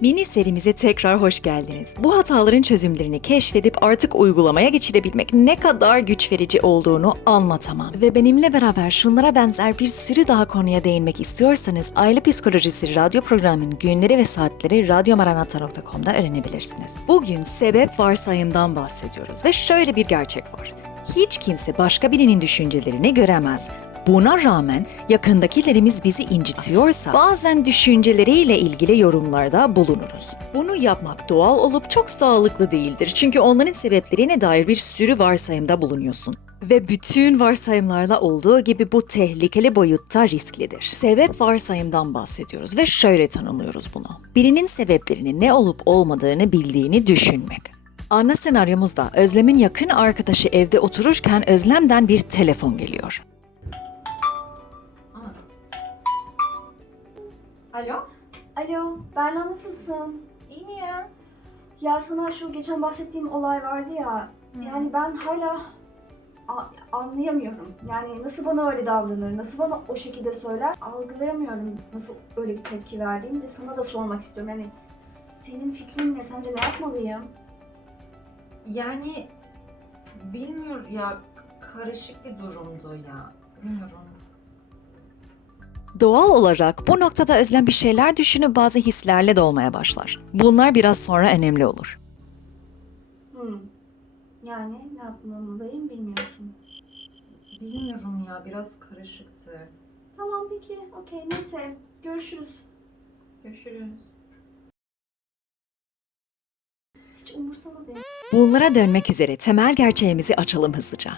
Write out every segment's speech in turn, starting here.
Mini serimize tekrar hoş geldiniz. Bu hataların çözümlerini keşfedip artık uygulamaya geçirebilmek ne kadar güç verici olduğunu anlatamam. Ve benimle beraber şunlara benzer bir sürü daha konuya değinmek istiyorsanız Aile Psikolojisi radyo programının günleri ve saatleri radyomaranata.com'da öğrenebilirsiniz. Bugün sebep varsayımdan bahsediyoruz ve şöyle bir gerçek var. Hiç kimse başka birinin düşüncelerini göremez. Buna rağmen yakındakilerimiz bizi incitiyorsa bazen düşünceleriyle ilgili yorumlarda bulunuruz. Bunu yapmak doğal olup çok sağlıklı değildir. Çünkü onların sebeplerine dair bir sürü varsayımda bulunuyorsun. Ve bütün varsayımlarla olduğu gibi bu tehlikeli boyutta risklidir. Sebep varsayımdan bahsediyoruz ve şöyle tanımlıyoruz bunu. Birinin sebeplerinin ne olup olmadığını bildiğini düşünmek. Ana senaryomuzda Özlem'in yakın arkadaşı evde otururken Özlem'den bir telefon geliyor. Alo? Alo, Berna nasılsın? İyiyim ya. Ya sana şu geçen bahsettiğim olay vardı ya, yani ben hala anlayamıyorum. Yani nasıl bana öyle davranır, nasıl bana o şekilde söyler, algılayamıyorum nasıl öyle bir tepki verdiğini de sana da sormak istiyorum. Yani senin fikrin ne, sence ne yapmalıyım? Yani bilmiyorum ya, karışık bir durumdu ya. Bilmiyorum. Doğal olarak bu noktada Özlem bir şeyler düşünüp bazı hislerle dolmaya başlar. Bunlar biraz sonra önemli olur. Yani ne yapmalıyım bilmiyorsun. Bilmiyorum ya, biraz karışıktı. Tamam peki, okey, neyse, görüşürüz. Görüşürüz. Hiç umursamadım. Bunlara dönmek üzere temel gerçeğimizi açalım hızlıca.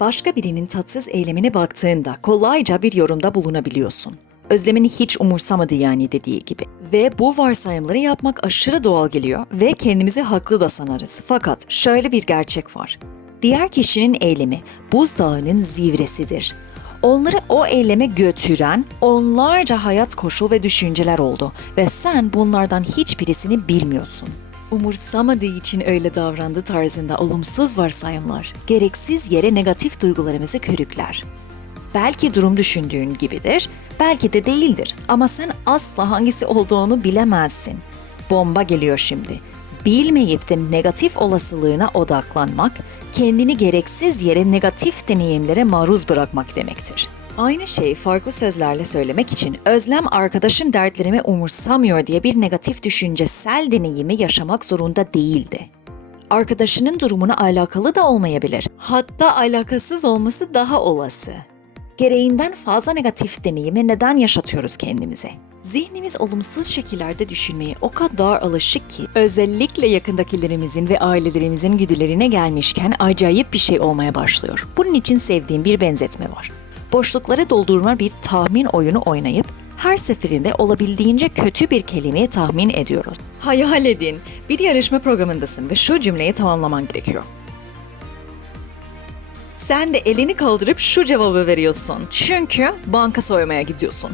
Başka birinin tatsız eylemine baktığında kolayca bir yorumda bulunabiliyorsun. Özlem'in hiç umursamadı yani dediği gibi. Ve bu varsayımları yapmak aşırı doğal geliyor ve kendimizi haklı da sanarız. Fakat şöyle bir gerçek var. Diğer kişinin eylemi buzdağının zivresidir. Onları o eyleme götüren onlarca hayat koşul ve düşünceler oldu ve sen bunlardan hiçbirisini bilmiyorsun. Umursamadığı için öyle davrandı tarzında olumsuz varsayımlar, gereksiz yere negatif duygularımızı körükler. Belki durum düşündüğün gibidir, belki de değildir ama sen asla hangisi olduğunu bilemezsin. Bomba geliyor şimdi. Bilmeyip de negatif olasılığına odaklanmak, kendini gereksiz yere negatif deneyimlere maruz bırakmak demektir. Aynı şeyi farklı sözlerle söylemek için Özlem arkadaşım dertlerimi umursamıyor diye bir negatif düşüncesel deneyimi yaşamak zorunda değildi. Arkadaşının durumuna alakalı da olmayabilir. Hatta alakasız olması daha olası. Gereğinden fazla negatif deneyimi neden yaşatıyoruz kendimize? Zihnimiz olumsuz şekillerde düşünmeye o kadar alışık ki özellikle yakındakilerimizin ve ailelerimizin güdülerine gelmişken acayip bir şey olmaya başlıyor. Bunun için sevdiğim bir benzetme var. Boşlukları doldurma bir tahmin oyunu oynayıp her seferinde olabildiğince kötü bir kelimeyi tahmin ediyoruz. Hayal edin, bir yarışma programındasın ve şu cümleyi tamamlaman gerekiyor. Sen de elini kaldırıp şu cevabı veriyorsun. Çünkü banka soymaya gidiyorsun.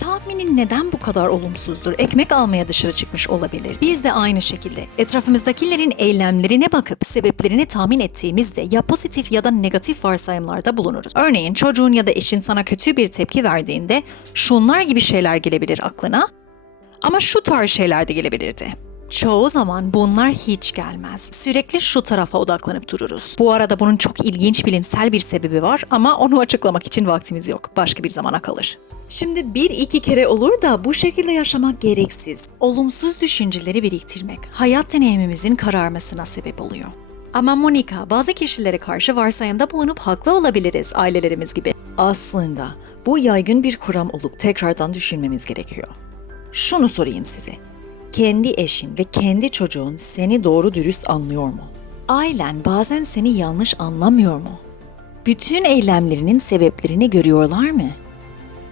Tahminin neden bu kadar olumsuzdur? Ekmek almaya dışarı çıkmış olabilir. Biz de aynı şekilde etrafımızdakilerin eylemlerine bakıp sebeplerini tahmin ettiğimizde ya pozitif ya da negatif varsayımlarda bulunuruz. Örneğin çocuğun ya da eşin sana kötü bir tepki verdiğinde şunlar gibi şeyler gelebilir aklına ama şu tarz şeyler de gelebilirdi. Çoğu zaman bunlar hiç gelmez. Sürekli şu tarafa odaklanıp dururuz. Bu arada bunun çok ilginç bilimsel bir sebebi var ama onu açıklamak için vaktimiz yok. Başka bir zamana kalır. Şimdi bir iki kere olur da bu şekilde yaşamak gereksiz. Olumsuz düşünceleri biriktirmek, hayat deneyimimizin kararmasına sebep oluyor. Ama Monika, bazı kişilere karşı varsayımda bulunup haklı olabiliriz ailelerimiz gibi. Aslında bu yaygın bir kuram olup tekrardan düşünmemiz gerekiyor. Şunu sorayım size. Kendi eşin ve kendi çocuğun seni doğru dürüst anlıyor mu? Ailen bazen seni yanlış anlamıyor mu? Bütün eylemlerinin sebeplerini görüyorlar mı?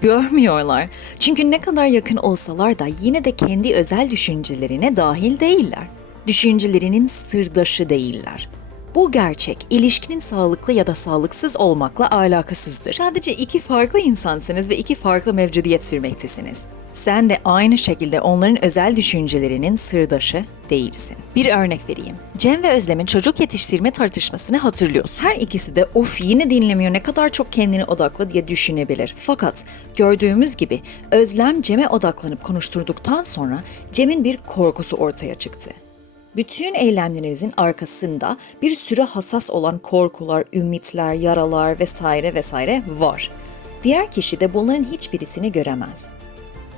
Görmüyorlar. Çünkü ne kadar yakın olsalar da yine de kendi özel düşüncelerine dahil değiller. Düşüncelerinin sırdaşı değiller. Bu gerçek, ilişkinin sağlıklı ya da sağlıksız olmakla alakasızdır. Sadece iki farklı insansınız ve iki farklı mevcudiyet sürmektesiniz. Sen de aynı şekilde onların özel düşüncelerinin sırdaşı değilsin. Bir örnek vereyim. Cem ve Özlem'in çocuk yetiştirme tartışmasını hatırlıyorsun. Her ikisi de of yine dinlemiyor, ne kadar çok kendine odaklı diye düşünebilir. Fakat gördüğümüz gibi Özlem Cem'e odaklanıp konuşturduktan sonra Cem'in bir korkusu ortaya çıktı. Bütün eylemlerinizin arkasında bir sürü hassas olan korkular, ümitler, yaralar vesaire vesaire var. Diğer kişi de bunların hiçbirisini göremez.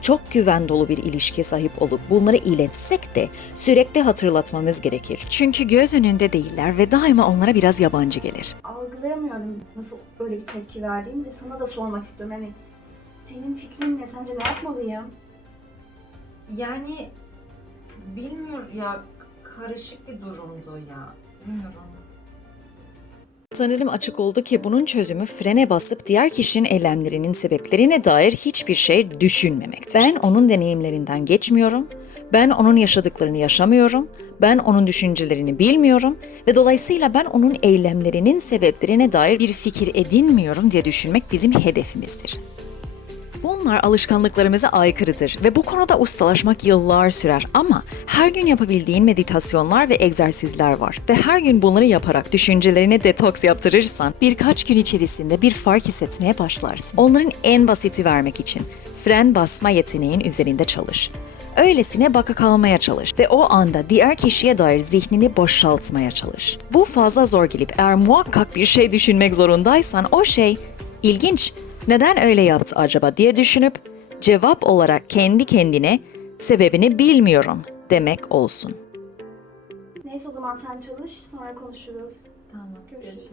Çok güven dolu bir ilişkiye sahip olup bunları iletsek de sürekli hatırlatmamız gerekir. Çünkü göz önünde değiller ve daima onlara biraz yabancı gelir. Algılayamıyorum nasıl öyle bir tepki verdiğini de sana da sormak istiyorum. Yani senin fikrin ne? Sence ne yapmalıyım? Yani bilmiyorum ya, karışık bir durumdu ya. Bilmiyorum. Sanırım açık oldu ki bunun çözümü frene basıp diğer kişinin eylemlerinin sebeplerine dair hiçbir şey düşünmemektir. Ben onun deneyimlerinden geçmiyorum, ben onun yaşadıklarını yaşamıyorum, ben onun düşüncelerini bilmiyorum ve dolayısıyla ben onun eylemlerinin sebeplerine dair bir fikir edinmiyorum diye düşünmek bizim hedefimizdir. Bunlar alışkanlıklarımıza aykırıdır ve bu konuda ustalaşmak yıllar sürer ama her gün yapabildiğin meditasyonlar ve egzersizler var ve her gün bunları yaparak düşüncelerine detoks yaptırırsan birkaç gün içerisinde bir fark hissetmeye başlarsın. Onların en basiti vermek için fren basma yeteneğin üzerinde çalış. Öylesine baka kalmaya çalış ve o anda diğer kişiye dair zihnini boşaltmaya çalış. Bu fazla zor gelip eğer muhakkak bir şey düşünmek zorundaysan o şey ilginç, neden öyle yaptı acaba diye düşünüp cevap olarak kendi kendine sebebini bilmiyorum demek olsun. Neyse o zaman sen çalış, sonra konuşuruz. Tamam. Görüşürüz.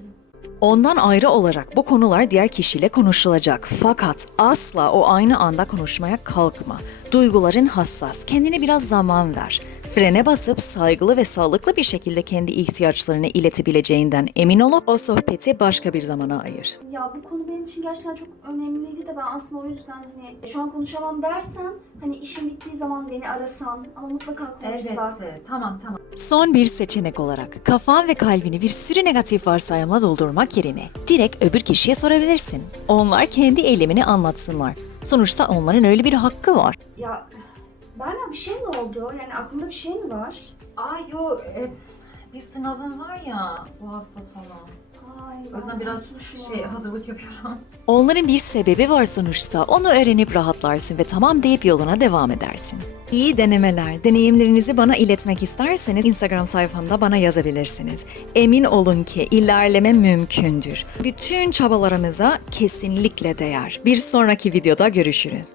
Ondan ayrı olarak bu konular diğer kişiyle konuşulacak. Fakat asla o aynı anda konuşmaya kalkma. Duyguların hassas, kendine biraz zaman ver. Frene basıp saygılı ve sağlıklı bir şekilde kendi ihtiyaçlarını iletebileceğinden emin olup o sohbeti başka bir zamana ayır. Ya bu konu benim için gerçekten çok önemliydi de ben aslında o yüzden hani şu an konuşamam dersen hani işin bittiği zaman beni arasan ama mutlaka konuşsak. Evet, tamam. Son bir seçenek olarak kafan ve kalbini bir sürü negatif varsayımla doldurmak yerine direkt öbür kişiye sorabilirsin. Onlar kendi eylemini anlatsınlar. Sonuçta onların öyle bir hakkı var. Ya Berna bir şey mi oldu? Yani aklında bir şey mi var? Yo, bir sınavım var ya bu hafta sonu. Ay, O yüzden biraz hazırlık yapıyorum. Onların bir sebebi var sonuçta. Onu öğrenip rahatlarsın ve tamam deyip yoluna devam edersin. İyi denemeler. Deneyimlerinizi bana iletmek isterseniz Instagram sayfamda bana yazabilirsiniz. Emin olun ki ilerleme mümkündür. Bütün çabalarımıza kesinlikle değer. Bir sonraki videoda görüşürüz.